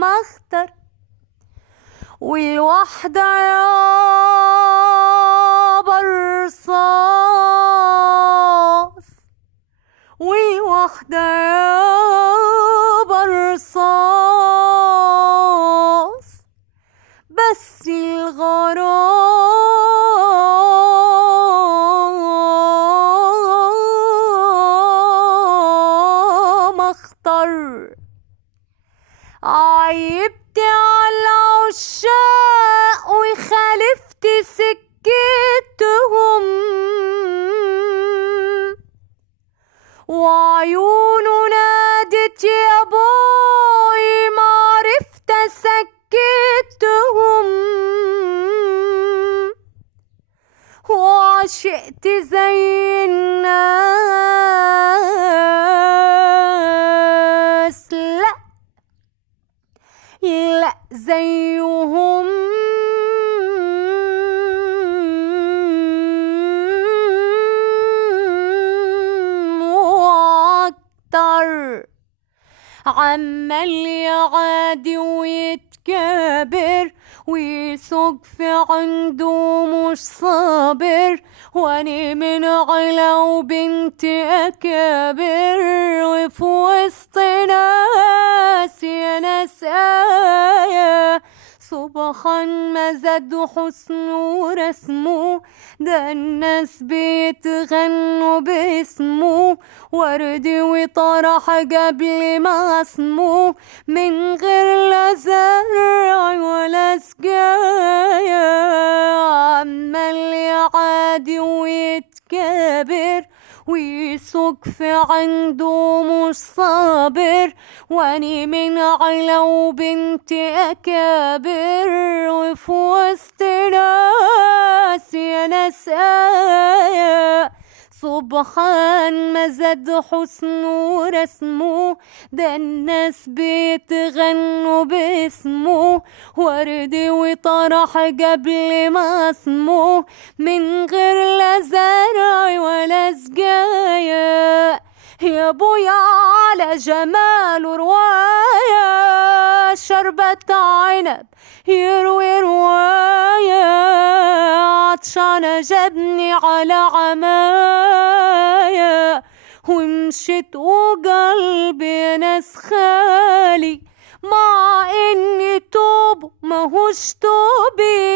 مختر، والوحدة يا برصاص، والوحدة يا برصاص، بس الغرام اختر. عيبت على عشاق وخالفت سكتهم، وعيونه نادت يا بوي معرفت سكتهم، وعشقت زي الناس، لا زيهم واكتر. عمال يعادي ويتكابر ويسوق في عنده مش صابر، واني من علا وبنت اكابر، وفي وسط ناس يا ناس آية. سبحان ما زاد حسنه رسمه، ده الناس بيتغنوا باسمه، ورد وطرح قبل ما اسمه، من غير لا زرع ولا سقايا. عمال يعادي ويتكابر ويسوق في عنده مش صابر، واني من علا وبنت اكابر، وفي وسط ناس يا ناس آية. سبحان ما زاد حسنه رسمه، ده الناس بيتغنوا باسمه، ورد وطرح قبل ما اسمه، من غير لا زرع ولا سقايا. يا بويا على جماله رواية، شربت عنب يروي رواية، عطشانة جابني على عماية، ومشيت وقلبي ناس خالي، مع اني توب ماهوش توبي.